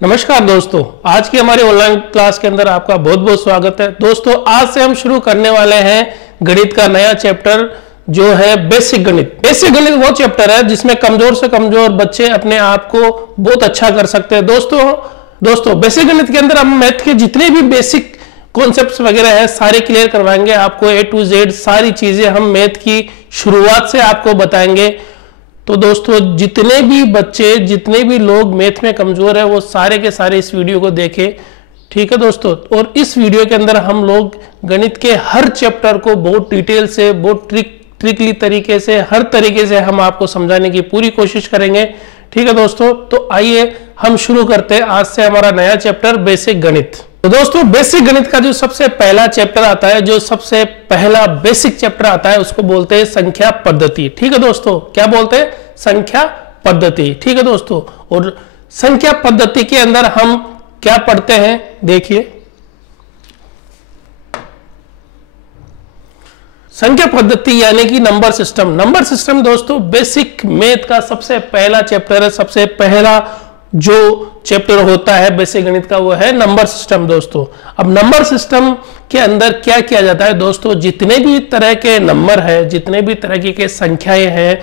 नमस्कार दोस्तों, आज की हमारी ऑनलाइन क्लास के अंदर आपका बहुत बहुत स्वागत है। दोस्तों, आज से हम शुरू करने वाले हैं गणित का नया चैप्टर जो है बेसिक गणित। बेसिक गणित वो चैप्टर है जिसमें कमजोर से कमजोर बच्चे अपने आप को बहुत अच्छा कर सकते हैं। दोस्तों बेसिक गणित के अंदर हम मैथ के जितने भी बेसिक कॉन्सेप्ट्स वगैरह है सारे क्लियर करवाएंगे आपको। A to Z सारी चीजें हम मैथ की शुरुआत से आपको बताएंगे। तो दोस्तों, जितने भी बच्चे जितने भी लोग मैथ में कमजोर है वो सारे के सारे इस वीडियो को देखें, ठीक है दोस्तों। और इस वीडियो के अंदर हम लोग गणित के हर चैप्टर को बहुत डिटेल से, बहुत ट्रिकली तरीके से, हर तरीके से हम आपको समझाने की पूरी कोशिश करेंगे, ठीक है दोस्तों। तो आइए हम शुरू करते हैं आज से हमारा नया चैप्टर बेसिक गणित। तो दोस्तों, बेसिक गणित का जो सबसे पहला चैप्टर आता है, जो सबसे पहला बेसिक चैप्टर आता है, उसको बोलते हैं संख्या पद्धति, ठीक है दोस्तों। क्या बोलते हैं? संख्या पद्धति, ठीक है दोस्तों। और संख्या पद्धति के अंदर हम क्या पढ़ते हैं, देखिए। संख्या पद्धति यानी कि नंबर सिस्टम। नंबर सिस्टम दोस्तों बेसिक मैथ का सबसे पहला चैप्टर है। सबसे पहला जो चैप्टर होता है बेसिक गणित का वो है नंबर सिस्टम दोस्तों। अब नंबर सिस्टम के अंदर क्या किया जाता है दोस्तों, जितने भी तरह के नंबर है, जितने भी तरह की संख्याएं हैं,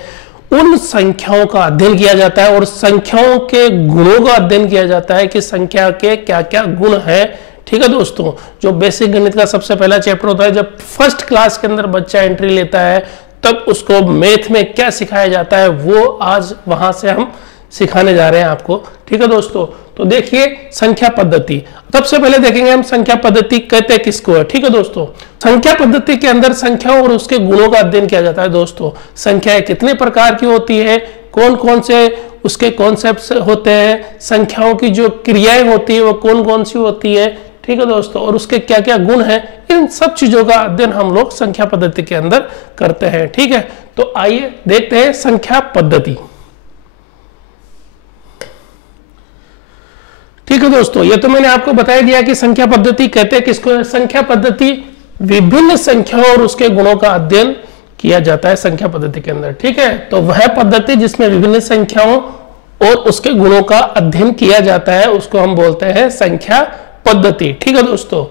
उन संख्याओं का अध्ययन किया जाता है और संख्याओं के गुणों का अध्ययन किया जाता है कि संख्या के क्या क्या गुण है, ठीक है दोस्तों। जो बेसिक गणित का सबसे पहला चैप्टर होता है, जब फर्स्ट क्लास के अंदर बच्चा एंट्री लेता है तब उसको मैथ में क्या सिखाया जाता है वो आज वहां से हम सिखाने जा रहे हैं आपको, ठीक है दोस्तों। तो देखिए संख्या पद्धति। सबसे पहले देखेंगे हम संख्या पद्धति कहते किसको है, ठीक है दोस्तों। संख्या पद्धति के अंदर संख्याओं और उसके गुणों का अध्ययन किया जाता है दोस्तों। संख्याएं कितने प्रकार की होती है, कौन कौन से उसके कॉन्सेप्ट्स होते हैं, संख्याओं की जो क्रियाएं होती है वो कौन कौन सी होती है, ठीक है दोस्तों, और उसके क्या क्या गुण हैं, इन सब चीजों का अध्ययन हम लोग संख्या पद्धति के अंदर करते हैं, ठीक है। तो आइए देखते हैं संख्या पद्धति, ठीक है दोस्तों। ये तो मैंने आपको बता दिया कि संख्या पद्धति कहते हैं किसको है। संख्या पद्धति विभिन्न संख्याओं और उसके गुणों का अध्ययन किया जाता है संख्या पद्धति के अंदर, ठीक है। तो वह पद्धति जिसमें विभिन्न संख्याओं और उसके गुणों का अध्ययन किया जाता है उसको हम बोलते हैं संख्या पद्धति, ठीक है दोस्तों।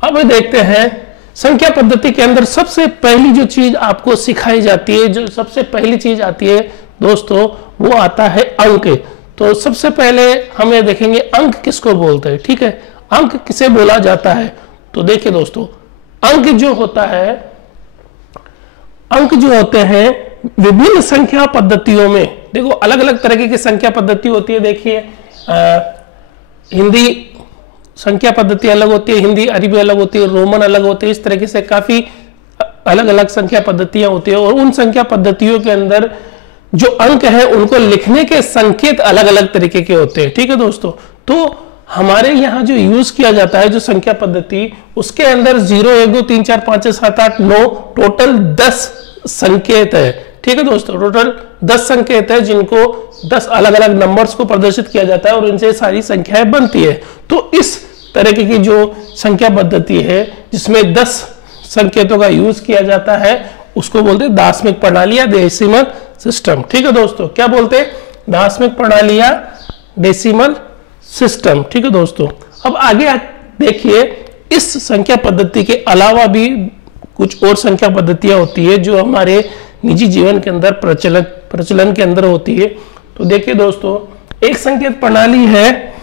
अब देखते हैं संख्या पद्धति के अंदर सबसे पहली जो चीज आपको सिखाई जाती है, जो सबसे पहली चीज आती है दोस्तों, वो आता है अंक। तो सबसे पहले हम ये देखेंगे अंक किसको बोलते हैं, ठीक है। अंक किसे बोला जाता है, तो देखिए दोस्तों, अंक जो होता है, अंक जो होते हैं विभिन्न संख्या पद्धतियों में, देखो अलग अलग तरह की संख्या पद्धति होती है। देखिए हिंदी संख्या पद्धति अलग होती है, हिंदी अरबी अलग होती है, रोमन अलग होती है, इस तरीके से काफी अलग अलग संख्या पद्धतियां होती है। और उन संख्या पद्धतियों के अंदर जो अंक है उनको लिखने के संकेत अलग अलग तरीके के होते हैं, ठीक है दोस्तों। तो हमारे यहाँ जो यूज किया जाता है जो संख्या पद्धति, उसके अंदर 0 1 2 3 4 5 6 7 8 9 टोटल 10 संकेत है, ठीक है दोस्तों। टोटल 10 संकेत है जिनको 10 अलग अलग नंबर्स को प्रदर्शित किया जाता है और इनसे सारी संख्याएं बनती है। तो इस तरीके की जो संख्या पद्धति है जिसमें 10 संकेतों का यूज किया जाता है उसको बोलते हैं दार्शनिक प्रणाली या डेसिमल सिस्टम, ठीक है दोस्तों। क्या बोलते हैं? दार्शनिक प्रणाली या डेसिमल सिस्टम, ठीक है दोस्तों। अब आगे देखिए, इस संख्या पद्धति के अलावा भी कुछ और संख्या पद्धतियां होती है जो हमारे निजी जीवन के अंदर प्रचलन के अंदर होती है। तो देखिए दोस्तों, एक संकेत प्रणाली है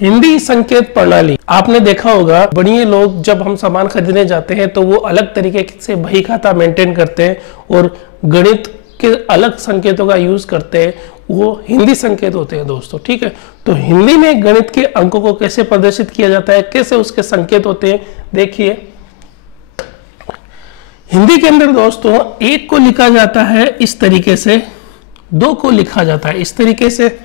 हिंदी संकेत प्रणाली। आपने देखा होगा बड़े लोग जब हम सामान खरीदने जाते हैं तो वो अलग तरीके से बही खाता मेंटेन करते हैं और गणित के अलग संकेतों का यूज करते हैं, वो हिंदी संकेत होते हैं दोस्तों, ठीक है। तो हिंदी में गणित के अंकों को कैसे प्रदर्शित किया जाता है, कैसे उसके संकेत होते हैं, देखिए। हिंदी के अंदर दोस्तों 1 को लिखा जाता है इस तरीके से, 2 को लिखा जाता है इस तरीके से,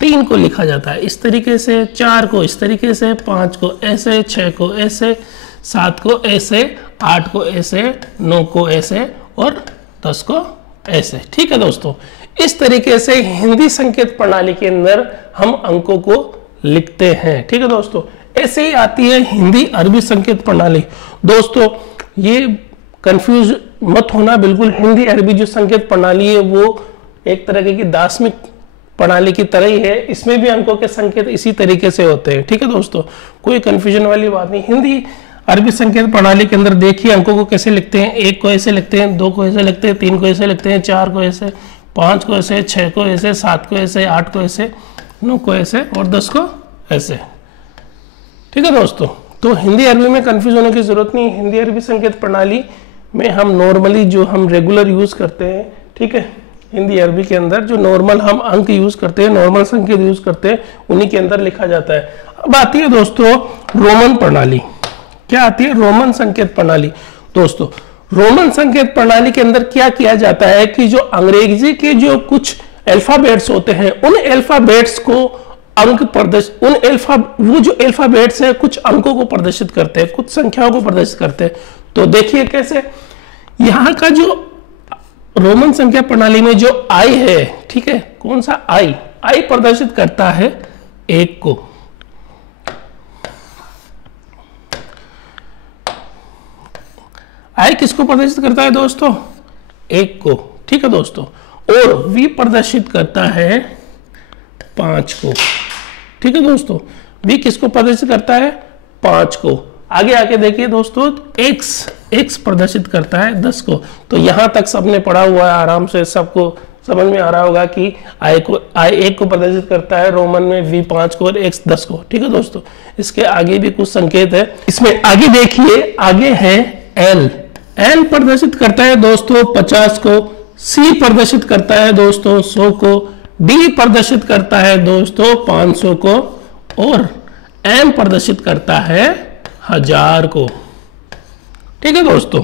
3 को लिखा जाता है इस तरीके से, 4 को इस तरीके से, 5 को ऐसे, 6 को ऐसे, 7 को ऐसे, 8 को ऐसे, 9 को ऐसे और 10 को ऐसे, ठीक है दोस्तों। इस तरीके से हिंदी संकेत प्रणाली के अंदर हम अंकों को लिखते हैं, ठीक है दोस्तों। ऐसे ही आती है हिंदी अरबी संकेत प्रणाली। दोस्तों ये कंफ्यूज मत होना बिल्कुल, हिंदी अरबी जो संकेत प्रणाली है वो एक तरह की दार्शनिक प्रणाली की तरह ही है, इसमें भी अंकों के संकेत इसी तरीके से होते हैं। ठीक है दोस्तों, कोई कंफ्यूजन वाली बात नहीं। हिंदी अरबी संकेत प्रणाली के अंदर देखिए अंकों को कैसे लिखते हैं। 1 को ऐसे लिखते हैं, 2 को ऐसे लिखते हैं, 3 को ऐसे लिखते हैं, 4 को ऐसे, 5 को ऐसे, 6 को ऐसे, 7 को ऐसे, 8 को ऐसे, 9 को ऐसे और 10 को ऐसे। ठीक है दोस्तों, तो हिंदी अरबी में कंफ्यूज होने की जरूरत नहीं। हिंदी अरबी संकेत प्रणाली में हम नॉर्मली जो हम रेगुलर यूज करते हैं, ठीक है, हिंदी अरबी के अंदर जो नॉर्मल हम अंक यूज करते हैं, नॉर्मल संकेत यूज करते हैं, उन्हीं के अंदर लिखा जाता है। अब आती है दोस्तों रोमन प्रणाली। क्या आती है? रोमन संकेत प्रणाली। दोस्तों रोमन संकेत प्रणाली के अंदर क्या किया जाता है कि जो अंग्रेजी के जो कुछ अल्फाबेट्स होते हैं, उन अल्फाबेट्स को अंक प्रदर्शित, वो जो अल्फाबेट्स है कुछ अंकों को प्रदर्शित करते हैं, कुछ संख्याओं को प्रदर्शित करते हैं। तो देखिए कैसे, यहां का जो रोमन संख्या प्रणाली में जो आई है, ठीक है, कौन सा आई? आई प्रदर्शित करता है 1 को। आई किसको प्रदर्शित करता है दोस्तों? 1 को। ठीक है दोस्तों, और वी प्रदर्शित करता है 5 को। ठीक है दोस्तों, वी किसको प्रदर्शित करता है? 5 को। आगे आके देखिए दोस्तों, एक्स प्रदर्शित करता है 10 को। तो यहां तक सबने पढ़ा हुआ है, आराम से सबको समझ में आ रहा होगा कि आई 1 को प्रदर्शित करता है रोमन में, वी 5 को और एक्स 10 को। ठीक है दोस्तों, इसके आगे भी कुछ संकेत है। इसमें आगे देखिए, आगे है एल प्रदर्शित करता है दोस्तों 50 को, सी प्रदर्शित करता है दोस्तों 100 को, डी प्रदर्शित करता है दोस्तों 500 को और एम प्रदर्शित करता है 1000 को। ठीक है दोस्तों,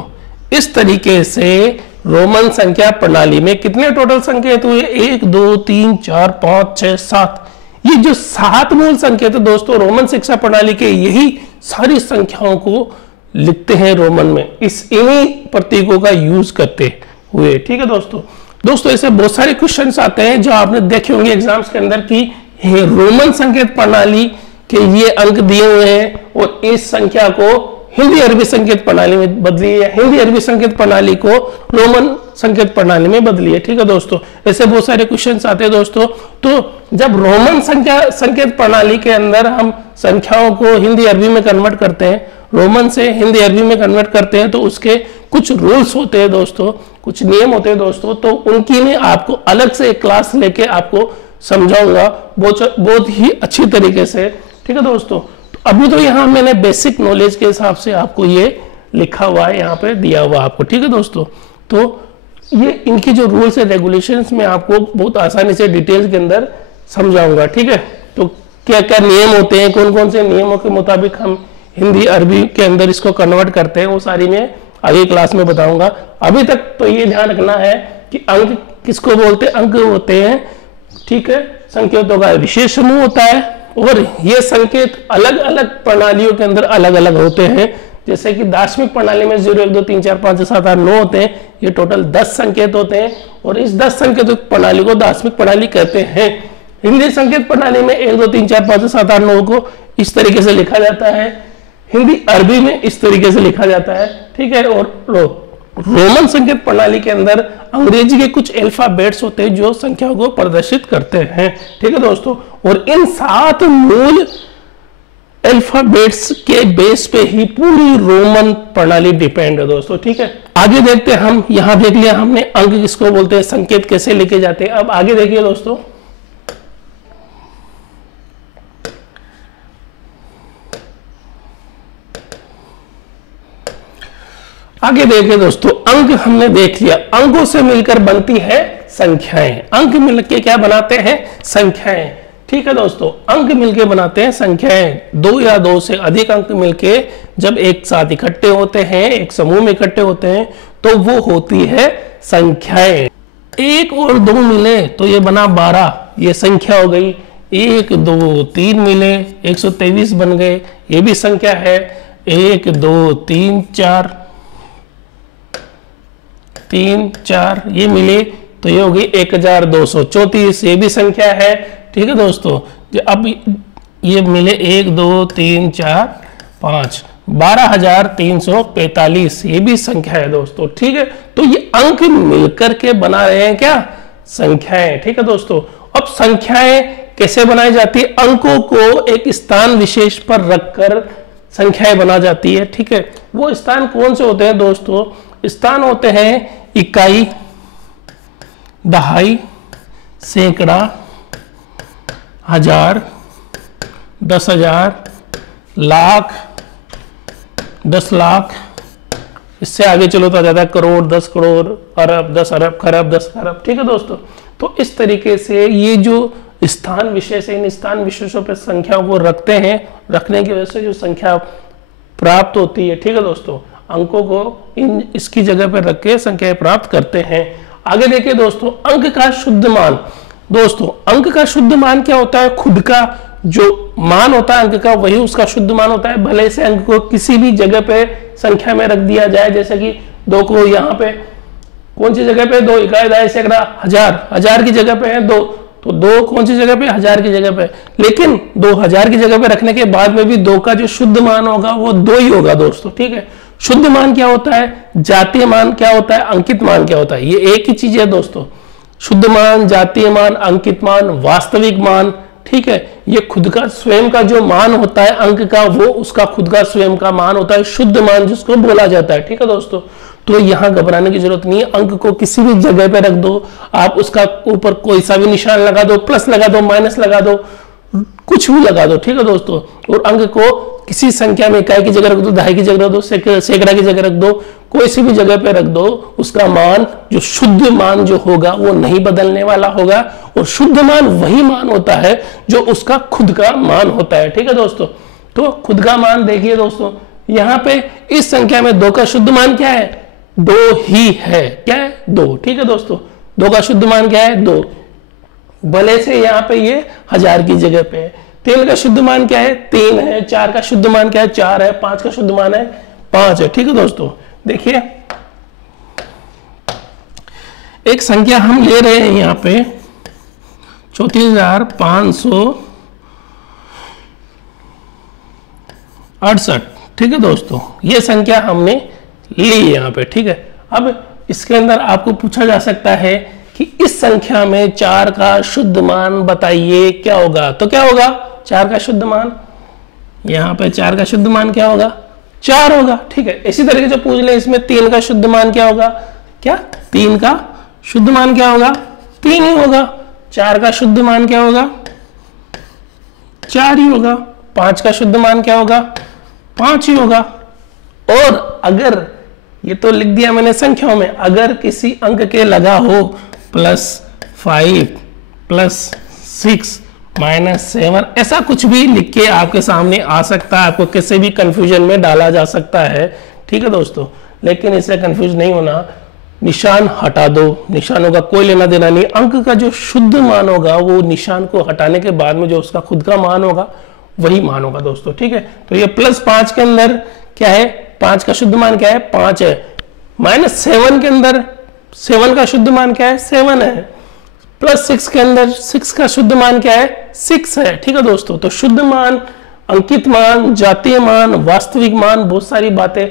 इस तरीके से रोमन संख्या प्रणाली में कितने टोटल संकेत हुए? 1 2 3 4 5 6 7। ये जो 7 मूल संकेत है दोस्तों रोमन शिक्षा प्रणाली के, यही सारी संख्याओं को लिखते हैं रोमन में, इन्हीं प्रतीकों का यूज करते हुए। ठीक है दोस्तों ऐसे बहुत सारे क्वेश्चंस आते हैं जो आपने देखे होंगे एग्जाम्स के अंदर कि रोमन संकेत प्रणाली के ये अंक दिए हुए हैं और इस संख्या को हिंदी अरबी संकेत प्रणाली में बदली है, हिंदी अरबी संकेत प्रणाली को रोमन संकेत प्रणाली में बदली है। ठीक है दोस्तों, ऐसे बहुत सारे क्वेश्चंस आते हैं दोस्तों। तो जब रोमन संकेत प्रणाली के अंदर हम संख्याओं को हिंदी अरबी में कन्वर्ट करते हैं, रोमन से हिंदी अरबी में कन्वर्ट करते हैं, तो उसके कुछ रूल्स होते हैं दोस्तों, कुछ नियम होते हैं दोस्तों। तो उनकी मैं आपको अलग से एक क्लास लेके आपको समझाऊंगा बहुत ही अच्छी तरीके से। ठीक है दोस्तों, तो अभी तो यहाँ मैंने बेसिक नॉलेज के हिसाब से आपको ये लिखा हुआ है, यहाँ पे दिया हुआ आपको। ठीक है दोस्तों, तो ये इनकी जो रूल्स एंड रेगुलेशंस मैं आपको बहुत आसानी से डिटेल्स के अंदर समझाऊंगा। ठीक है, तो क्या क्या नियम होते हैं, कौन कौन से नियमों के मुताबिक हम हिंदी अरबी के अंदर इसको कन्वर्ट करते हैं, वो सारी मैं अगली क्लास में बताऊंगा। अभी तक तो ये ध्यान रखना है कि अंक किसको बोलते हैं? अंक होते हैं, ठीक है, संकेतों का विशेष समूह होता है और ये संकेत अलग अलग प्रणालियों के अंदर अलग अलग होते हैं। जैसे कि दार्शनिक प्रणाली में 0 1 2 3 4 5 6 7 8 9 होते हैं, ये टोटल 10 संकेत होते हैं और इस 10 संकेतों प्रणाली को दार्शनिक प्रणाली कहते हैं। हिंदी संकेत प्रणाली में 1 2 3 4 5 6 7 8 9 को इस तरीके से लिखा जाता है, हिंदी अरबी में इस तरीके से लिखा जाता है। ठीक है, और रोमन संकेत प्रणाली के अंदर अंग्रेजी के कुछ अल्फाबेट्स होते हैं जो संख्याओं को प्रदर्शित करते हैं। ठीक है दोस्तों, और इन 7 मूल अल्फाबेट्स के बेस पे ही पूरी रोमन प्रणाली डिपेंड है दोस्तों। ठीक है, आगे देखते हैं हम। यहां देख लिया हमने अंक किसको बोलते हैं, संकेत कैसे लिखे जाते हैं। अब आगे देखिए दोस्तों, आगे देखिए दोस्तों, अंक हमने देख लिया, अंकों से मिलकर बनती है संख्याएं। अंक मिलके क्या बनाते हैं? संख्याएं। ठीक है दोस्तों, अंक मिलके बनाते हैं संख्याएं। 2 या 2 से अधिक अंक मिलके जब एक साथ इकट्ठे होते हैं, एक समूह में इकट्ठे होते हैं, तो वो होती है संख्याएं। 1 और 2 मिले तो ये बना 12, ये संख्या हो गई। 1 2 3 मिले 123 बन गए, ये भी संख्या है। 1 2 3 4 3 4 ये मिले तो ये होगी 1234, ये भी संख्या है। ठीक है दोस्तों, अब ये मिले 1 2 3 4 5 12345, ये भी संख्या है दोस्तों। ठीक है, तो ये अंक मिलकर के बना रहे हैं क्या? संख्याएं। ठीक है दोस्तों, अब संख्याएं कैसे बनाई जाती है? अंकों को एक स्थान विशेष पर रखकर संख्याएं बना जाती है, ठीक है। वो स्थान कौन से होते हैं दोस्तों? स्थान होते हैं इकाई, दहाई, सैकड़ा, हजार, 10,000, लाख, 10 लाख, इससे आगे चलो तो आ जाता है करोड़, 10 करोड़, अरब, 10 अरब, खरब, 10 खरब, ठीक है दोस्तों। तो इस तरीके से ये जो स्थान विशेष है, इन स्थान विशेषों पर संख्याओं को रखते हैं, रखने की वजह से जो संख्या प्राप्त होती है, ठीक है दोस्तों, अंकों को इसकी जगह पर रख के संख्याएं प्राप्त करते हैं। आगे देखिए दोस्तों, अंक का शुद्ध मान। दोस्तों अंक का शुद्ध मान क्या होता है? खुद का जो मान होता है अंक का, वही उसका शुद्ध मान होता है। भले से अंक को किसी भी जगह पे संख्या में रख दिया जाए, जैसे कि 2 को यहाँ पे कौन सी जगह पे 2, इकाई, दहाई, सैकड़ा, हजार, हजार की जगह पे है 2, तो 2 कौन सी जगह पे? 1000 की जगह पे। लेकिन 2000 की जगह पे रखने के बाद में भी 2 का जो शुद्ध मान होगा वो 2 ही होगा दोस्तों, ठीक है। शुद्ध मान क्या होता है? जातीय मान क्या होता है? अंकित मान क्या होता है? ये एक ही चीज है दोस्तों। शुद्ध मान, जातीय मान, अंकित मान, वास्तविक मान, ठीक है। ये खुद का स्वयं का जो मान होता है अंक का, वो उसका खुद का स्वयं का मान होता है, शुद्ध मान जिसको बोला जाता है, ठीक है दोस्तों। तो यहां घबराने की जरूरत नहीं है। अंक को किसी भी जगह पे रख दो आप, उसका ऊपर कोई सा भी निशान लगा दो, प्लस लगा दो, माइनस लगा दो, कुछ भी लगा दो, ठीक है दोस्तों। और अंक को किसी संख्या में इकाई की जगह रख दो, दहाई की जगह रख दो, सैकड़ा की जगह रख दो, कोई सी भी जगह पे रख दो, उसका मान जो शुद्ध मान जो होगा वो नहीं बदलने वाला होगा। और शुद्ध मान वही मान होता है जो उसका खुद का मान होता है, ठीक है दोस्तों। तो खुद का मान देखिए दोस्तों, यहाँ पे इस संख्या में 2 का शुद्ध मान क्या है? 2 ही है। क्या है? 2, ठीक है दोस्तों। 2 का शुद्ध मान क्या है? 2। भले से यहाँ पे ये 1000 की जगह पे है। 3 का शुद्ध मान क्या है? 3 है। 4 का शुद्ध मान क्या है? 4 है। 5 का शुद्ध मान है 5 है, ठीक है दोस्तों। देखिए एक संख्या हम ले रहे हैं यहाँ पे 34,568, ठीक है दोस्तों। ये संख्या हमने ली यहाँ पे, ठीक है। अब इसके अंदर आपको पूछा जा सकता है कि इस संख्या में 4 का शुद्ध मान बताइए क्या होगा। तो क्या होगा? 4 का शुद्ध मान, यहाँ पे 4 का शुद्ध मान क्या होगा? 4 होगा, ठीक है। इसी तरीके से पूछ ले इसमें 3 का शुद्ध मान क्या होगा? क्या? 3 का शुद्ध मान क्या होगा? 3 ही होगा। 4 का शुद्ध मान क्या होगा? 4 ही होगा। 5 का शुद्ध मान क्या होगा? 5 ही होगा। और अगर ये तो लिख दिया मैंने संख्याओं में, अगर किसी अंक के लगा हो +5 +6 -7, ऐसा कुछ भी लिख के आपके सामने आ सकता है, आपको किसी भी कंफ्यूजन में डाला जा सकता है, ठीक है दोस्तों। लेकिन इससे कंफ्यूज नहीं होना, निशान हटा दो, निशानों का कोई लेना देना नहीं। अंक का जो शुद्ध मान होगा वो निशान को हटाने के बाद में जो उसका खुद का मान होगा वही मान होगा दोस्तों, ठीक है। तो ये +5 के अंदर क्या है? 5 का शुद्ध मान क्या है? 5 है। -7 के अंदर 7 का शुद्ध मान क्या है? 7 है। +6 के अंदर 6 का शुद्ध मान क्या है? 6 है, ठीक है दोस्तों। तो शुद्ध मान, अंकित मान, जातीय मान, वास्तविक मान, बहुत सारी बातें,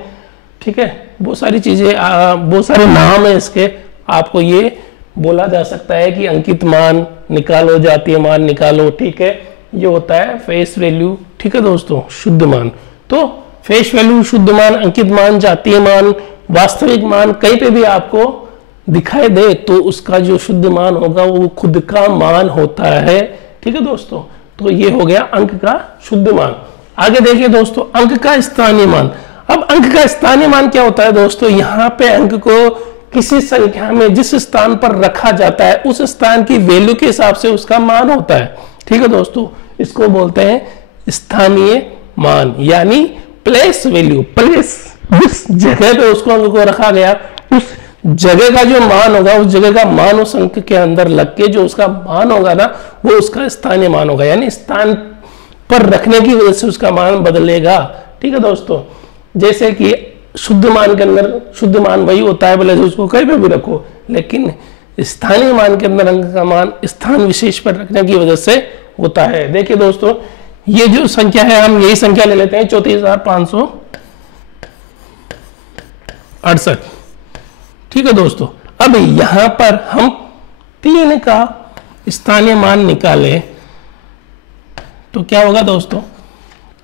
ठीक है, बहुत सारी चीजें, बहुत सारे नाम है इसके। आपको ये बोला जा सकता है कि अंकित मान निकालो, जातीय मान निकालो, ठीक है। ये होता है फेस वैल्यू, ठीक है दोस्तों, शुद्ध मान। तो फेस वैल्यू, शुद्ध मान, अंकित मान, जातीय मान, वास्तविक मान कहीं पे भी आपको दिखाई दे तो उसका जो शुद्ध मान होगा वो खुद का मान होता है, ठीक है दोस्तों। तो ये हो गया अंक का शुद्ध मान। आगे देखिए दोस्तों, अंक का स्थानीय मान। अब अंक का स्थानीय मान क्या होता है दोस्तों? यहाँ पे अंक को किसी संख्या में जिस स्थान पर रखा जाता है उस स्थान की वैल्यू के हिसाब से उसका मान होता है, ठीक है दोस्तों। इसको बोलते हैं स्थानीय मान, यानी प्लेस वैल्यू। प्लेस, जिस जगह पे उसको अंक को रखा गया उस जगह का जो मान होगा, उस जगह का मान उस अंक के अंदर लग के जो उसका मान होगा ना, वो उसका स्थानीय मान होगा, यानी स्थान पर रखने की वजह से उसका मान बदलेगा, ठीक है दोस्तों। जैसे कि शुद्ध मान के अंदर शुद्ध मान वही होता है, भले उसको कहीं पे भी रखो, लेकिन स्थानीय मान के अंदर अंक का मान स्थान विशेष पर रखने की वजह से होता है। देखिए दोस्तों, ये जो संख्या है, हम यही संख्या ले लेते हैं 34,568, ठीक है दोस्तों। अब यहां पर हम 3 का स्थानीय मान निकाले तो क्या होगा दोस्तों,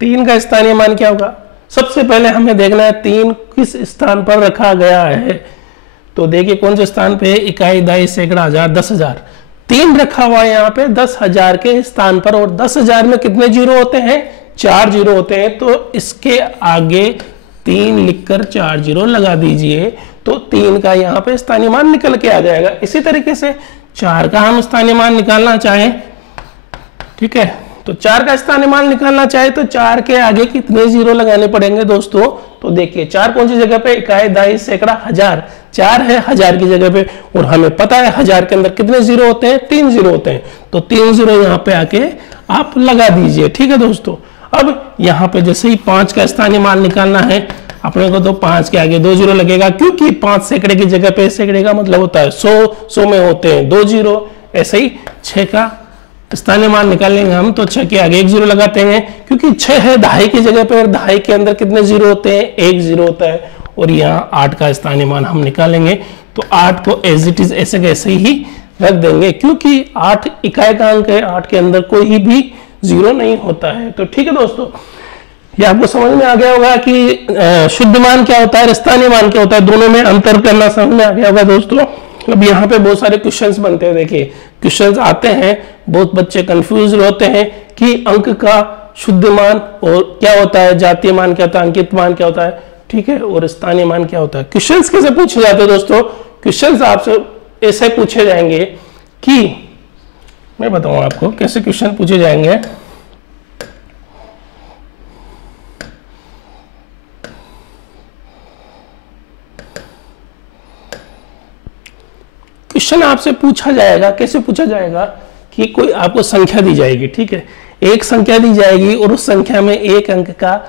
3 का स्थानीय मान क्या होगा। सबसे पहले हमें देखना है 3 किस स्थान पर रखा गया है। तो देखिए कौन से स्थान पे, इकाई, दाई, सैकड़ा, हजार, 10,000। 3 रखा हुआ है यहाँ पे 10,000 के स्थान पर, और 10,000 में कितने जीरो होते हैं, 4 जीरो होते हैं। तो इसके आगे 3 लिखकर 4 जीरो लगा दीजिए, तो 3 का यहाँ पे स्थानीय मान निकल के आ जाएगा। इसी तरीके से 4 का हम स्थानीय मान निकालना चाहें, ठीक है, तो 4 का स्थानीय मान निकालना चाहे तो 4 के आगे कितने जीरो लगाने पड़ेंगे दोस्तों। तो देखिए 4 कौन सी जगह पे, इकाई, दाई, सैकड़ा, हजार, 4 है 1000 की जगह पे, और हमें पता है 1000 के अंदर कितने जीरो होते हैं, 3 जीरो होते हैं। तो 3 जीरो यहाँ पे आके आप लगा दीजिए, ठीक है दोस्तों। अब यहाँ पे जैसे ही 5 का स्थानीय मान निकालना है अपने को, तो 5 के आगे 2 जीरो लगेगा, क्योंकि 5 सैकड़े की जगह पे, सैकड़े का मतलब होता है 100 में होते हैं 2 जीरो। ऐसे ही 6 का स्थानीय मान निकालेंगे हम, तो 6 के आगे 1 जीरो लगाते हैं, क्योंकि 6 है दहाई की जगह पे, और दहाई के अंदर कितने जीरो होते हैं, 1 जीरो होता है। और यहाँ 8 का स्थानीय मान हम निकालेंगे, तो 8 को एज इट इज ऐसे कैसे ही रख देंगे, क्योंकि 8 इकाई का अंक है, 8 के अंदर कोई भी जीरो नहीं होता है। तो ठीक है दोस्तों, ये आपको समझ में आ गया होगा कि शुद्ध मान क्या होता है, स्थानीय मान क्या होता है, दोनों में अंतर करना समझ में आ गया होगा दोस्तों। अब यहाँ पे बहुत सारे क्वेश्चंस बनते हैं, देखिए क्वेश्चंस आते हैं, बहुत बच्चे कंफ्यूज होते हैं कि अंक का शुद्ध मान और क्या होता है, जातीय मान क्या होता है, अंकित मान क्या होता है, ठीक है, और स्थानीय मान क्या होता है। क्वेश्चंस कैसे पूछे जाते हैं दोस्तों, क्वेश्चंस आपसे ऐसे पूछे जाएंगे कि मैं बताऊं आपको कैसे क्वेश्चन पूछे जाएंगे। क्वेश्चन आपसे पूछा जाएगा, कैसे पूछा जाएगा कि कोई आपको संख्या दी जाएगी, ठीक है, एक संख्या दी जाएगी और उस संख्या में एक अंक का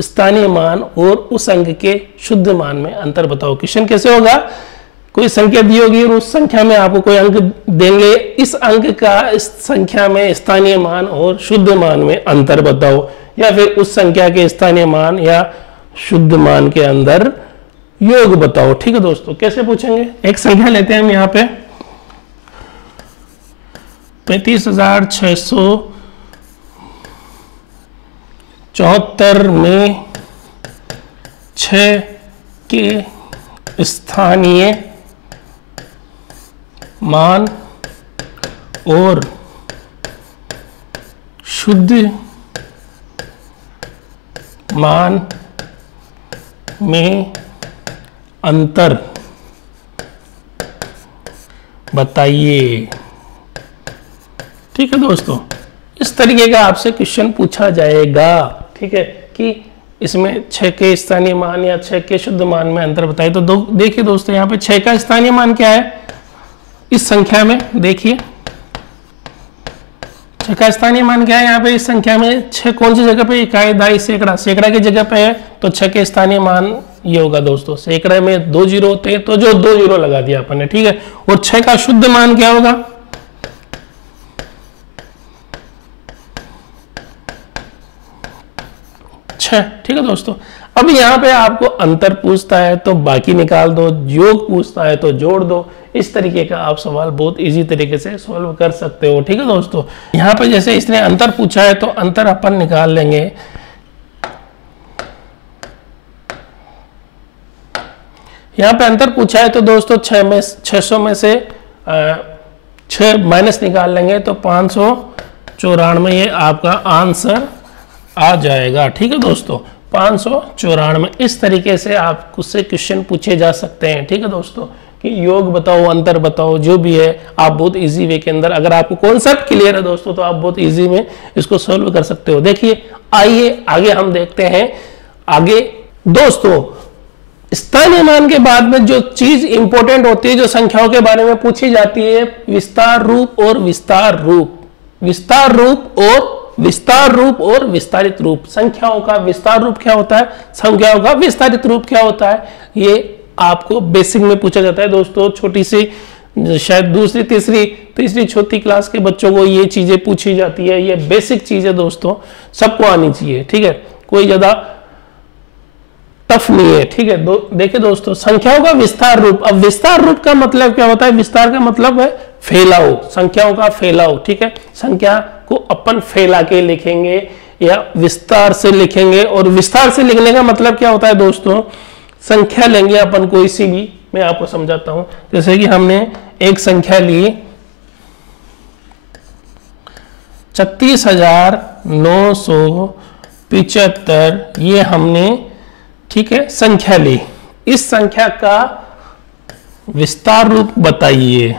स्थानीय मान और उस अंक के शुद्ध मान में अंतर बताओ। क्वेश्चन कैसे होगा, कोई संख्या दी होगी और उस संख्या में आपको कोई अंक देंगे, इस अंक का इस संख्या में स्थानीय मान और शुद्ध मान में अंतर बताओ, या फिर उस संख्या के स्थानीय मान या शुद्ध मान के अंदर योग बताओ। ठीक है दोस्तों, कैसे पूछेंगे, एक संख्या लेते हैं हम यहाँ पे 35,674 में 6 के स्थानीय मान और शुद्ध मान में अंतर बताइए। ठीक है दोस्तों, इस तरीके का आपसे क्वेश्चन पूछा जाएगा, ठीक है, कि इसमें 6 के स्थानीय मान या 6 के शुद्ध मान में अंतर बताइए। तो देखिए दोस्तों, यहाँ पे 6 का स्थानीय मान क्या है इस संख्या में, देखिए 6 का स्थानीय मान क्या है यहाँ पे इस संख्या में, 6 कौन सी जगह पे, इकाई, दाई, सैकड़ा, सैकड़ा की जगह पे है, तो 6 के स्थानीय मान ये होगा दोस्तों, सैकड़े में 2 जीरो होते हैं, तो जो 2 जीरो लगा दिया अपन ने, ठीक है। और 6 का शुद्ध मान क्या होगा, 6, ठीक है दोस्तों। अब यहाँ पे आपको अंतर पूछता है तो बाकी निकाल दो, योग पूछता है तो जोड़ दो, इस तरीके का आप सवाल बहुत इजी तरीके से सॉल्व कर सकते हो। ठीक है दोस्तों, यहाँ पे जैसे इसने अंतर पूछा है तो अंतर अपन निकाल लेंगे। यहाँ पे अंतर पूछा है तो दोस्तों 600 में से 6 माइनस निकाल लेंगे तो 594 ये आपका आंसर आ जाएगा। ठीक है दोस्तों, 594, इस तरीके से आप उससे क्वेश्चन पूछे जा सकते हैं। ठीक है दोस्तों, कि योग बताओ, अंतर बताओ, जो भी है आप बहुत इजी वे के अंदर, अगर आपको कॉन्सेप्ट क्लियर है दोस्तों तो आप बहुत इजी में इसको सॉल्व कर सकते हो। देखिए आइए आगे हम देखते हैं। आगे दोस्तों, स्थानीय मान के बाद में जो चीज इंपॉर्टेंट होती है, जो संख्याओं के बारे में पूछी जाती है, विस्तार रूप और विस्तार रूप, विस्तार रूप और विस्तार रूप और विस्तारित रूप। संख्याओं का विस्तार रूप क्या होता है, संख्याओं का विस्तारित रूप क्या होता है, ये आपको बेसिक में पूछा जाता है दोस्तों। छोटी सी शायद दूसरी तीसरी चौथी क्लास के बच्चों को ये चीजें पूछी जाती है, ये बेसिक चीज है दोस्तों, सबको आनी चाहिए। ठीक है, कोई ज्यादा टफ नहीं है। ठीक है, देखिए दोस्तों, संख्याओं का विस्तार रूप। अब विस्तार रूप का मतलब क्या होता है, विस्तार का मतलब है फैलाव, संख्याओं का फैलाव, ठीक है। संख्या को अपन फैला के लिखेंगे या विस्तार से लिखेंगे। और विस्तार से लिखने का मतलब क्या होता है दोस्तों, संख्या लेंगे अपन कोई सी भी, मैं आपको समझाता हूं। जैसे कि हमने एक संख्या ली 36,975, ये हमने, ठीक है, संख्या ली। इस संख्या का विस्तार रूप बताइए।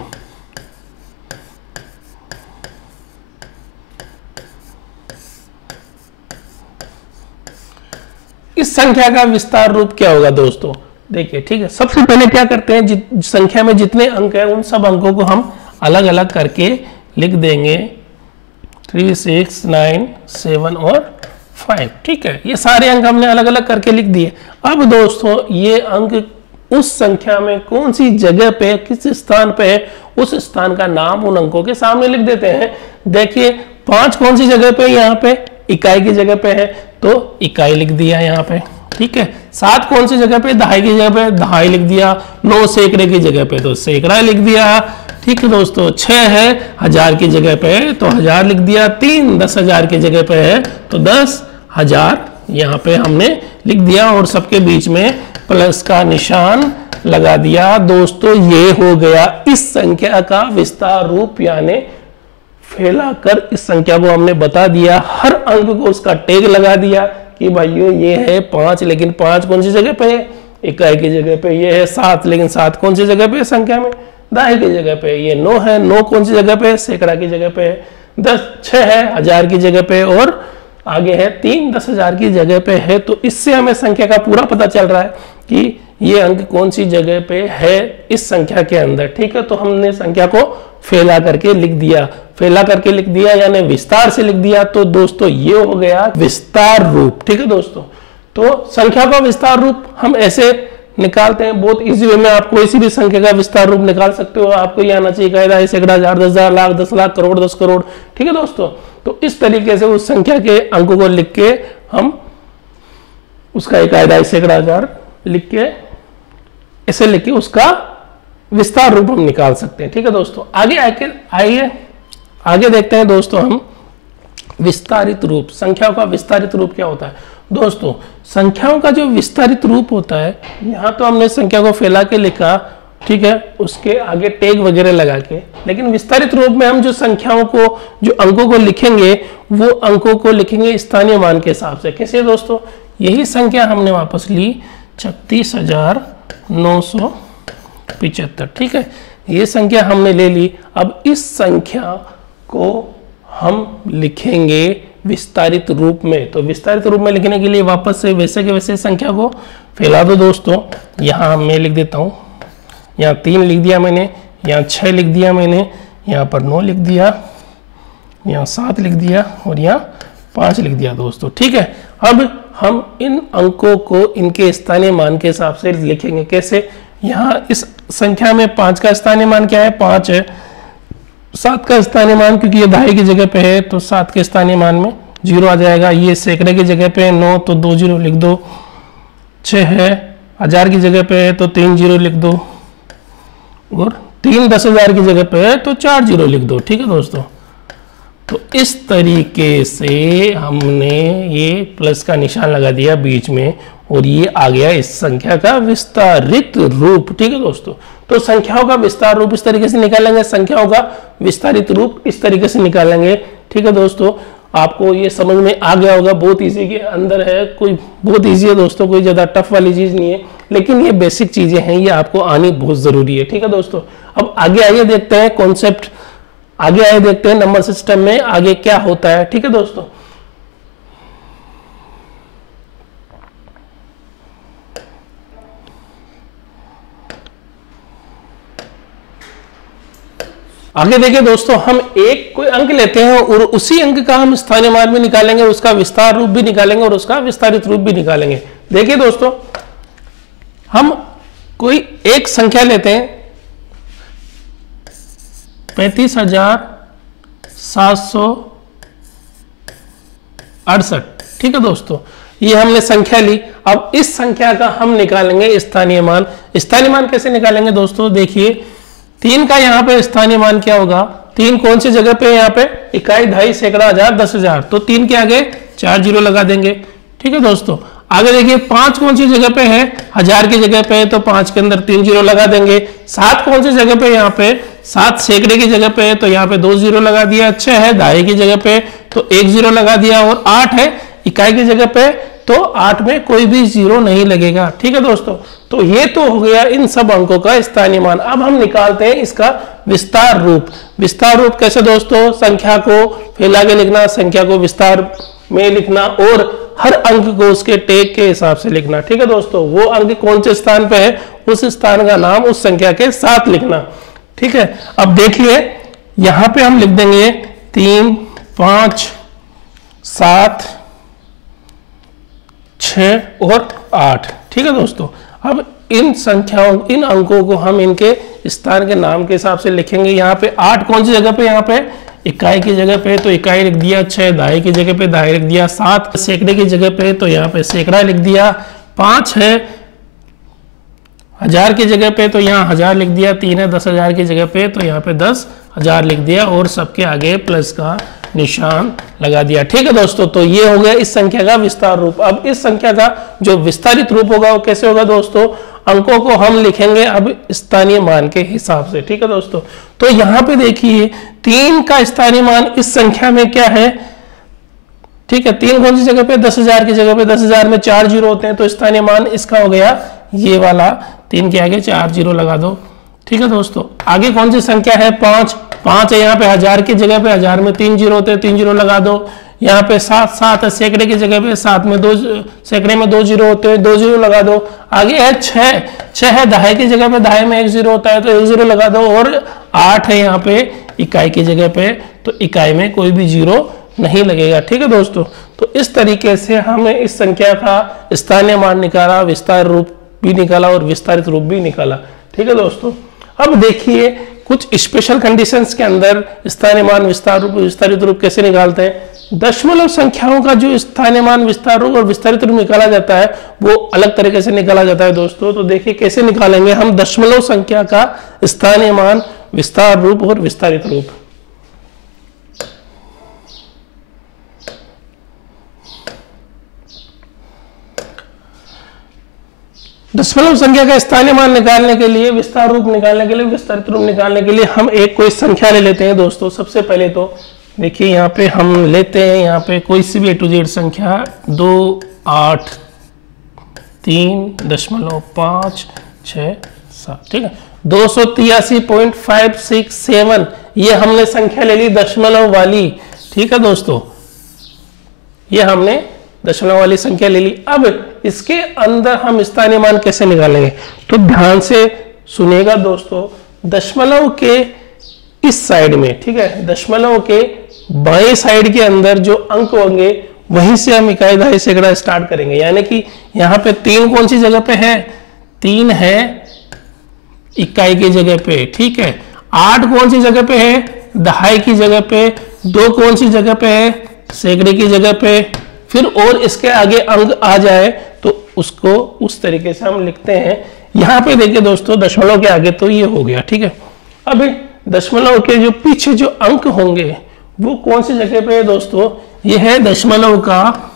इस संख्या का विस्तार रूप क्या होगा दोस्तों, देखिए, ठीक है। सबसे पहले क्या करते हैं, संख्या में जितने अंक हैं उन सब अंकों को हम अलग अलग करके लिख देंगे, 3, 6, 9, 7 और 5, ठीक है। ये सारे अंक हमने अलग अलग करके लिख दिए। अब दोस्तों ये अंक उस संख्या में कौन सी जगह पे, किस स्थान पे है, उस स्थान का नाम उन अंकों के सामने लिख देते हैं। देखिए 5 कौन सी जगह पे, यहाँ पे इकाई की जगह पे है तो इकाई लिख दिया यहाँ पे, ठीक है। 7 कौन सी जगह पे, दहाई की जगह पे दहाई लिख दिया। 9 सैकड़े की जगह पे तो सैकड़ा लिख दिया, ठीक है दोस्तों। 6 है 1000 की जगह पे तो 1000 लिख दिया। 3 10,000 की जगह पे है तो 10,000 यहाँ पे हमने लिख दिया और सबके बीच में प्लस का निशान लगा दिया। दोस्तों ये हो गया इस संख्या का विस्तार रूप, यानी फैलाकर इस संख्या को हमने बता दिया। हर अंक को उसका टैग लगा दिया कि भाइयों ये है 5, लेकिन 5 कौन सी जगह पे है, इकाई की जगह पे। ये है 7, लेकिन 7 कौन सी जगह पे है संख्या में, दहाई की जगह पे। ये 9 है, 9 कौन सी जगह पे है, सैकड़ा की जगह पे है। 6 है 1000 की जगह पे और आगे है 3 10,000 की जगह पे है। तो इससे हमें संख्या का पूरा पता चल रहा है कि ये अंक कौन सी जगह पे है इस संख्या के अंदर, ठीक है। तो हमने संख्या को फैला करके लिख दिया, फैला करके लिख दिया यानी विस्तार से लिख दिया। तो दोस्तों ये हो गया विस्तार रूप, ठीक है दोस्तों। तो संख्या का विस्तार रूप हम ऐसे निकालते हैं, बहुत इजी वे में। आप कोई सी भी संख्या का विस्तार रूप निकाल सकते हो। आपको ये आना चाहिए कायदा, सैकड़ा, 1000, 10,000, लाख, 10 लाख, करोड़, 10 करोड़, ठीक है दोस्तों। तो इस तरीके से उस संख्या के अंकों को लिख के हम उसका एक कायदा, सैकड़ा, 1000 लिख के, ऐसे लिख के उसका विस्तार रूप हम निकाल सकते हैं, ठीक है दोस्तों। आइए आगे देखते हैं दोस्तों हम विस्तारित रूप। संख्याओं का विस्तारित रूप क्या होता है दोस्तों। संख्याओं का जो विस्तारित रूप होता है, यहां तो हमने संख्या को फैला के लिखा, ठीक है, उसके आगे टैग वगैरह लगा के। लेकिन विस्तारित रूप में हम जो संख्याओं को, जो अंकों को लिखेंगे, वो अंकों को लिखेंगे स्थानीय मान के हिसाब से। कैसे दोस्तों, यही संख्या हमने वापस ली 36,975, ठीक है, ये संख्या हमने ले ली। अब इस संख्या को हम लिखेंगे विस्तारित रूप में। तो विस्तारित रूप में लिखने के लिए वापस से वैसे के वैसे संख्या को फैला दो दोस्तों। यहाँ मैं लिख देता हूँ, यहाँ 3 लिख दिया मैंने, यहाँ 6 लिख दिया मैंने, यहाँ पर 9 लिख दिया, यहाँ 7 लिख दिया और यहाँ 5 लिख दिया दोस्तों, ठीक है। अब हम इन अंकों को इनके स्थानीय मान के हिसाब से लिखेंगे। कैसे, यहाँ इस संख्या में 5 का स्थानीय मान क्या है, 5 है। 7 का स्थानीय मान, क्योंकि ये दहाई की जगह पे है तो 7 के स्थानीय मान में 0 आ जाएगा। ये सैकड़े की जगह पे है 9 तो 2 0 लिख दो। 6 है 1000 की जगह पे है तो 3 0 लिख दो और 3 10,000 की जगह पे है तो 4 0 लिख दो, ठीक है दोस्तों। तो इस तरीके से हमने ये प्लस का निशान लगा दिया बीच में और ये आ गया इस संख्या का विस्तारित रूप, ठीक है दोस्तों। तो संख्याओं का विस्तार रूप इस तरीके से निकालेंगे, संख्याओं का विस्तारित रूप इस तरीके से निकालेंगे, ठीक है दोस्तों। आपको ये समझ में आ गया होगा, बहुत इजी के अंदर है, कोई बहुत इजी है दोस्तों, कोई ज़्यादा टफ वाली चीज़ नहीं है। लेकिन ये बेसिक चीज़ें हैं, ये आपको आनी बहुत ज़रूरी है, ठीक है दोस्तों। अब आगे आइए देखते हैं कॉन्सेप्ट, आगे आइए देखते हैं नंबर सिस्टम में आगे क्या होता है, ठीक है दोस्तों। आगे देखिए दोस्तों, हम एक कोई अंक लेते हैं और उसी अंक का हम स्थानीय मान भी निकालेंगे, उसका विस्तार रूप भी निकालेंगे और उसका विस्तारित रूप भी निकालेंगे। देखिए दोस्तों, हम कोई एक संख्या लेते हैं 35,768, ठीक है दोस्तों, ये हमने संख्या ली। अब इस संख्या का हम निकालेंगे स्थानीय मान। स्थानीय मान कैसे निकालेंगे दोस्तों, देखिए 3 का यहाँ पे स्थानीय मान क्या होगा, 3 कौन सी जगह पे है यहाँ पे, इकाई, दहाई, सैकड़ा, हजार, 10,000, तो 3 के आगे 4 जीरो लगा देंगे। ठीक है दोस्तों, आगे देखिए 5 कौन सी जगह पे है, हजार की जगह पे है, तो 5 के अंदर 3 जीरो लगा देंगे। 7 कौन सी जगह पे, यहाँ पे 7 सैकड़े की जगह पे है, तो यहाँ पे 2 जीरो लगा दिया। 6 है दहाई की जगह पे, तो 1 जीरो लगा दिया। और 8 है इकाई की जगह पे, तो 8 में कोई भी जीरो नहीं लगेगा। ठीक है दोस्तों, तो ये तो हो गया इन सब अंकों का स्थानीय मान। अब हम निकालते हैं इसका विस्तार रूप। विस्तार रूप कैसे दोस्तों, संख्या को फैला के लिखना, संख्या को विस्तार में लिखना और हर अंक को उसके टेक के हिसाब से लिखना। ठीक है दोस्तों, वो अंक कौन से स्थान पे है, उस स्थान का नाम उस संख्या के साथ लिखना। ठीक है, अब देखिए यहां पे हम लिख देंगे 3, 5, 7, 6 और 8। ठीक है दोस्तों, अब इन संख्याओं, इन अंकों को हम इनके स्थान के नाम के हिसाब से लिखेंगे। यहाँ पे 8 कौन सी जगह पे, यहाँ पे इकाई की जगह पे, तो इकाई लिख दिया। 6 दहाई की जगह पे, दहाई लिख दिया। 7 सैकड़े की जगह पे, तो यहाँ पे सैकड़ा लिख दिया। 5 है हजार की जगह पे, तो यहाँ हजार लिख दिया। 3 है 10,000 की जगह पे, तो यहाँ पे 10,000 लिख दिया और सबके आगे प्लस का निशान लगा दिया। ठीक है दोस्तों, तो ये हो गया इस संख्या का विस्तार रूप। अब इस संख्या का जो विस्तारित रूप होगा वो कैसे होगा दोस्तों, अंकों को हम लिखेंगे अब स्थानीय मान के हिसाब से। ठीक है दोस्तों, तो यहाँ पे देखिए 3 का स्थानीय मान इस संख्या में क्या है। ठीक है, 3 कौन सी जगह पे, 10,000 की जगह पे। 10,000 में 4 जीरो होते हैं, तो स्थानीय मान इसका हो गया ये वाला। 3 के आगे 4 जीरो लगा दो। ठीक है दोस्तों, आगे कौन सी संख्या है, 5 है यहाँ पे हजार की जगह पे। हजार में 3 जीरो होते हैं, 3 जीरो लगा दो। यहाँ पे 7 है सैकड़े की जगह पे। 7 में 2 सैकड़े में 2 जीरो होते हैं, 2 जीरो लगा दो। आगे है 6 है दहाई की जगह पे। दहाई में 1 जीरो होता है, तो 1 जीरो लगा दो। और 8 है यहाँ पे इकाई की जगह पे, तो इकाई में कोई भी जीरो नहीं लगेगा। ठीक है दोस्तों, तो इस तरीके से हमें इस संख्या का स्थानीय मान निकाला, विस्तार रूप भी निकाला और विस्तारित रूप भी निकाला। ठीक है दोस्तों, अब देखिए कुछ स्पेशल कंडीशंस के अंदर स्थानीय मान, विस्तार रूप, विस्तारित रूप कैसे निकालते हैं। दशमलव संख्याओं का जो स्थानीय मान, विस्तार रूप और विस्तारित रूप निकाला जाता है वो अलग तरीके से निकाला जाता है दोस्तों। तो देखिए कैसे निकालेंगे हम दशमलव संख्या का स्थानीय मान, विस्तार रूप और विस्तारित रूप। दशमलव संख्या का स्थानीय मान निकालने के लिए, विस्तार रूप निकालने के लिए, विस्तारित रूप निकालने के लिए हम एक कोई संख्या ले लेते हैं दोस्तों। सबसे पहले तो देखिए यहाँ पे हम लेते हैं यहाँ पे कोई सी भी A to Z संख्या 2, 8, 3.567। ठीक है, 283.567 ये हमने संख्या ले ली दशमलव वाली। ठीक है दोस्तों, ये हमने दशमलव वाली संख्या ले ली। अब इसके अंदर हम स्थानीय मान कैसे निकालेंगे, तो ध्यान से सुनिएगा दोस्तों। दशमलव के इस साइड में, ठीक है, दशमलव के बाएं साइड के अंदर जो अंक होंगे वहीं से हम इकाई, दहाई, सैकड़ा स्टार्ट करेंगे। यानी कि यहाँ पे 3 कौन सी जगह पे है, 3 है इकाई की जगह पे। ठीक है, 8 कौन सी जगह पे है, दहाई की जगह पे। 2 कौन सी जगह पे है, सैकड़े की जगह पे। फिर और इसके आगे अंक आ जाए तो उसको उस तरीके से हम लिखते हैं। यहाँ पे देखिए दोस्तों दशमलव के आगे तो ये हो गया। ठीक है, अब दशमलव के जो पीछे जो अंक होंगे वो कौन सी जगह पे है दोस्तों, ये है दशमलव का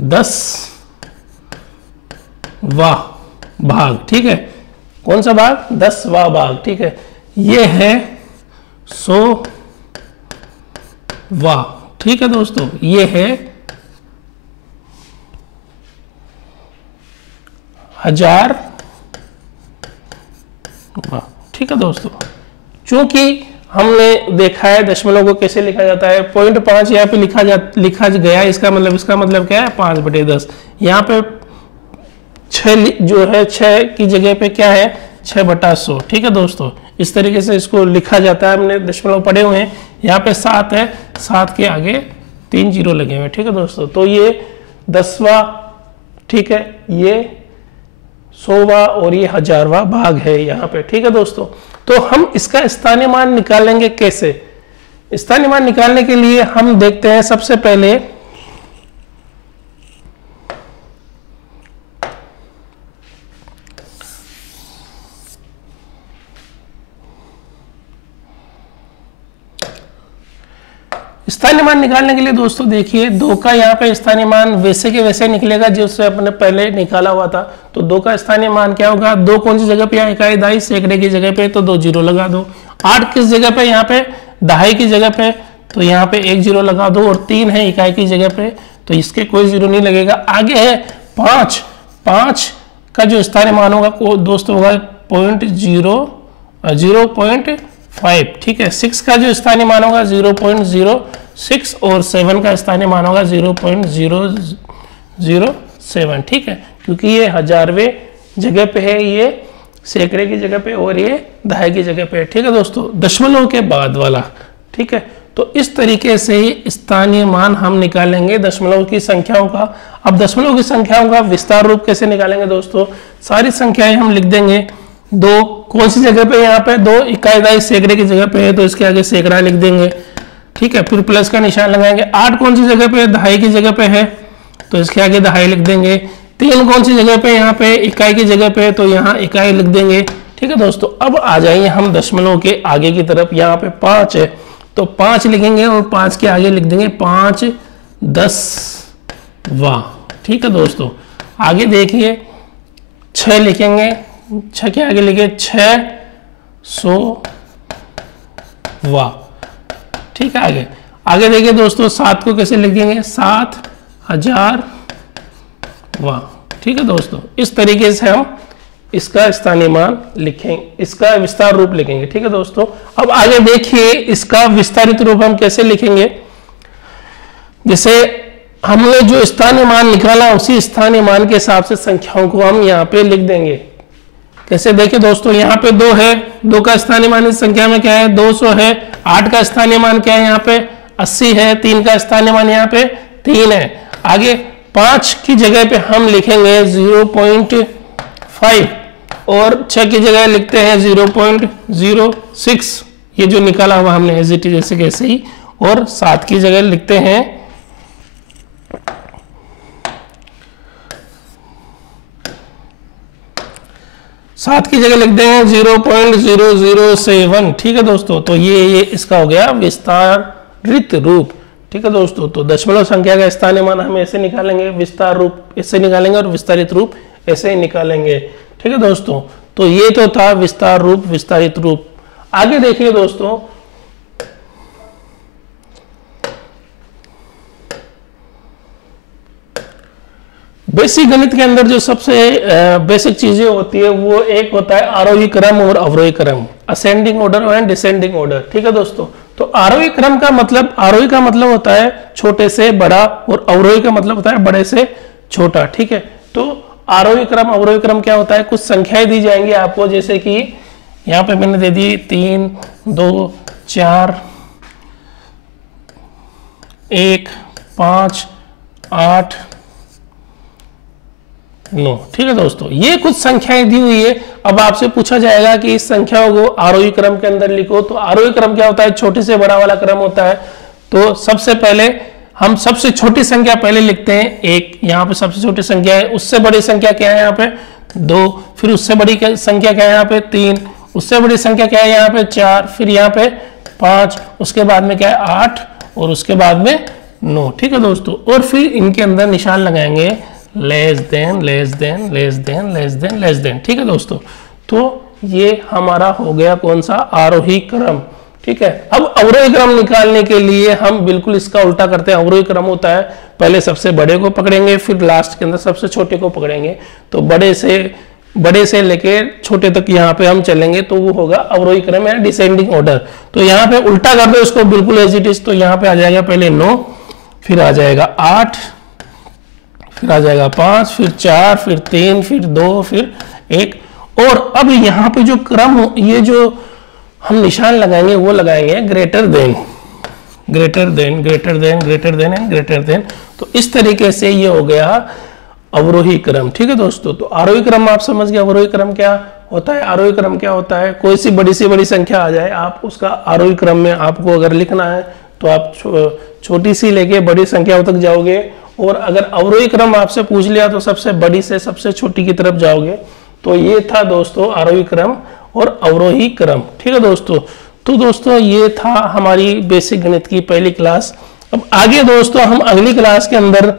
10वां भाग। ठीक है, कौन सा भाग, 10वां भाग। ठीक है, ये है 100वां। ठीक है दोस्तों, ये है 1000वां। ठीक है दोस्तों, चूंकि हमने देखा है दशमलव को कैसे लिखा जाता है, 0.5 यहाँ पे लिखा गया है। इसका मतलब क्या है, 5/10। यहाँ पे 6 जो है 6 की जगह पे क्या है, 6/100। ठीक है दोस्तों, इस तरीके से इसको लिखा जाता है। हमने दशमलव पढ़े हुए हैं। यहाँ पे 7 है, 7 के आगे 3 जीरो लगे हुए। ठीक है दोस्तों, तो ये 10वां, ठीक है, ये 100वां और ये 1000वां भाग है यहाँ पे। ठीक है दोस्तों, तो हम इसका स्थानीय मान निकालेंगे कैसे। स्थानीय मान निकालने के लिए हम देखते हैं सबसे पहले मान निकालने के लिए दोस्तों देखिए 2 का यहाँ पे स्थानीय मान वैसे के वैसे निकलेगा जिससे अपने पहले निकाला हुआ था। तो 2 का स्थानीय मान क्या होगा, 2 कौन सी जगह पे है, इकाई दहाई सैकड़े की जगह पे, तो 2 जीरो लगा दो। 8 किस जगह पे, यहाँ पे दहाई की जगह पे, तो यहाँ पे 1 जीरो लगा दो। और 3 है इकाई की जगह पे, तो इसके कोई जीरो नहीं लगेगा। आगे है 5, 5 का जो स्थानीय मान होगा दोस्तों होगा 0.5, ठीक है। 6 का जो स्थानीय मान होगा 0.06 और 7 का स्थानीय मान होगा 0.007, ठीक है, क्योंकि ये हजारवे जगह पे है, ये सैकड़े की जगह पे और ये दहाई की जगह पे है, ठीक है दोस्तों, दशमलव के बाद वाला, ठीक है। तो इस तरीके से ही स्थानीय मान हम निकालेंगे दशमलव की संख्याओं का। अब दशमलव की संख्याओं का विस्तार रूप कैसे निकालेंगे दोस्तों, सारी संख्याएं हम लिख देंगे। 2 कौन सी जगह पे, यहाँ पे 2 इकाई दहाई सैकड़े की जगह पे है, तो इसके आगे सैकड़ा लिख देंगे, ठीक है, फिर प्लस का निशान लगाएंगे। 8 कौन सी जगह पे, दहाई की जगह पे है, तो इसके आगे दहाई लिख देंगे। 3 कौन सी जगह पे, यहाँ पे इकाई की जगह पे, तो यहाँ इकाई लिख देंगे, ठीक है दोस्तों। अब आ जाइए हम दशमलव के आगे की तरफ। यहाँ पे 5 है, तो 5 लिखेंगे और 5 के आगे लिख देंगे 5 10वां, ठीक है दोस्तों। आगे देखिए 6 लिखेंगे, 6 के आगे लिखे 600वां, ठीक है। आगे देखिए दोस्तों 7 को कैसे लिखेंगे, 7000वां, ठीक है दोस्तों। इस तरीके से हम इसका स्थानीय मान लिखेंगे, इसका विस्तार रूप लिखेंगे, ठीक है दोस्तों। अब आगे देखिए इसका विस्तारित रूप हम कैसे लिखेंगे। जैसे हमने जो स्थानीय मान निकाला उसी स्थानीय मान के हिसाब से संख्याओं को हम यहाँ पे लिख देंगे। कैसे, देखिए दोस्तों यहाँ पे 2 है, 2 का स्थानीय मान इस संख्या में क्या है, 200 है। 8 का स्थानीय मान क्या है, यहाँ पे 80 है। 3 का स्थानीय मान यहाँ पे 3 है। आगे 5 की जगह पे हम लिखेंगे 0.5 और 6 की जगह लिखते हैं 0.06, ये जो निकाला हुआ हमने एज इट इज जैसे कैसे ही। और 7 की जगह लिखते हैं 7 की जगह लिख देंगे 0.007, ठीक है दोस्तों। तो ये इसका हो गया विस्तारित रूप, ठीक है दोस्तों। तो दशमलव संख्या का स्थानीय मान हम ऐसे निकालेंगे, विस्तार रूप ऐसे निकालेंगे और विस्तारित रूप ऐसे ही निकालेंगे, ठीक है दोस्तों। तो ये तो था विस्तार रूप, विस्तारित रूप। आगे देखिए दोस्तों बेसिक गणित के अंदर जो सबसे बेसिक चीजें होती है वो एक होता है आरोही क्रम और अवरोही क्रम, ascending order and descending order, ठीक है दोस्तों। तो आरोही क्रम का मतलब, आरोही का मतलब होता है छोटे से बड़ा और अवरोही का मतलब होता है बड़े से छोटा, ठीक है। तो आरोही क्रम अवरोही क्रम क्या होता है, कुछ संख्याएं दी जाएंगी आपको, जैसे कि यहाँ पे मैंने दे दी 3 2 4 1 5 8 9, ठीक है दोस्तों। ये कुछ संख्याएं दी हुई है। अब आपसे पूछा जाएगा कि इस संख्याओं को आरोही क्रम के अंदर लिखो। तो आरोही क्रम क्या होता है, छोटे से बड़ा वाला क्रम होता है। तो सबसे पहले हम सबसे छोटी संख्या पहले लिखते हैं 1, यहाँ पे सबसे छोटी संख्या है। उससे बड़ी संख्या क्या है यहाँ पे 2, फिर उससे बड़ी संख्या क्या है यहाँ पे 3, उससे बड़ी संख्या क्या है यहाँ पे 4, फिर यहाँ पे 5, उसके बाद में क्या है 8 और उसके बाद में 9, ठीक है दोस्तों। और फिर इनके अंदर निशान लगाएंगे less than less than less than less than less than, ठीक है दोस्तों। तो ये हमारा हो गया कौन सा, आरोही क्रम, ठीक है। अब अवरोही क्रम निकालने के लिए हम बिल्कुल इसका उल्टा करते हैं। अवरोही क्रम होता है पहले सबसे बड़े को पकड़ेंगे, फिर लास्ट के अंदर सबसे छोटे को पकड़ेंगे। तो बड़े से लेके छोटे तक यहाँ पे हम चलेंगे, तो वो होगा अवरोही क्रम या डिसेंडिंग ऑर्डर। तो यहाँ पे उल्टा कर दो इसको बिल्कुल एज इट इज। तो यहाँ पे आ जाएगा पहले 9, फिर आ जाएगा 8, फिर आ जाएगा 5, फिर 4, फिर 3, फिर 2, फिर 1। और अब यहाँ पे जो क्रम, ये जो हम निशान लगाएंगे वो लगाएंगे greater than greater than greater than greater than and greater than. तो इस तरीके से ये हो गया अवरोही क्रम, ठीक है दोस्तों। तो आरोही क्रम आप समझ गए, अवरोही क्रम क्या होता है। आरोही क्रम क्या होता है, कोई सी बड़ी संख्या आ जाए, आप उसका आरोही क्रम में आपको अगर लिखना है तो आप छोटी सी लेके बड़ी संख्याओं तक जाओगे। और अगर अवरोही क्रम आपसे पूछ लिया तो सबसे बड़ी से सबसे छोटी की तरफ जाओगे। तो ये था दोस्तों आरोही क्रम और अवरोही क्रम, ठीक है दोस्तों। तो दोस्तों ये था हमारी बेसिक गणित की पहली क्लास। अब आगे दोस्तों हम अगली क्लास के अंदर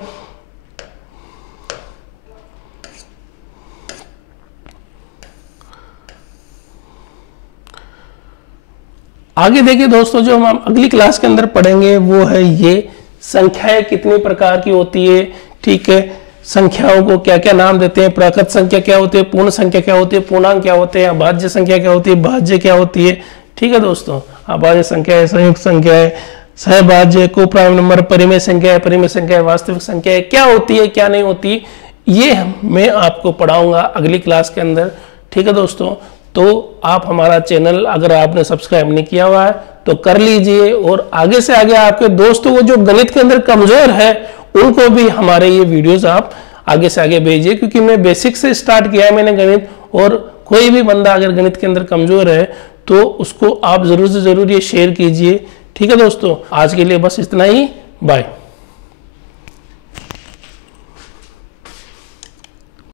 आगे देखिए दोस्तों, जो हम अगली क्लास के अंदर पढ़ेंगे वो है ये संख्याएं कितनी प्रकार की होती है। ठीक है, संख्याओं को क्या क्या नाम देते हैं, प्राकृत संख्या क्या होती है, पूर्ण संख्या क्या होती है, पूर्णांक क्या होते हैं, अभाज्य संख्या क्या होती है, भाज्य क्या होती है। ठीक है दोस्तों, अभाज्य संख्या है, संयुक्त संख्या है, सहभाज्य, को प्राइम नंबर, परिमेय संख्या है, परिमेय संख्या है, वास्तविक संख्या है, क्या होती है क्या नहीं होती, ये मैं आपको पढ़ाऊंगा अगली क्लास के अंदर। ठीक है दोस्तों, तो आप हमारा चैनल अगर आपने सब्सक्राइब नहीं किया हुआ है तो कर लीजिए, और आगे से आगे आपके दोस्तों को जो गणित के अंदर कमजोर है उनको भी हमारे ये वीडियोस आप आगे से आगे भेजिए, क्योंकि मैं बेसिक से स्टार्ट किया है मैंने गणित, और कोई भी बंदा अगर गणित के अंदर कमजोर है तो उसको आप जरूर से जरूर ये शेयर कीजिए। ठीक है दोस्तों, आज के लिए बस इतना ही, बाय।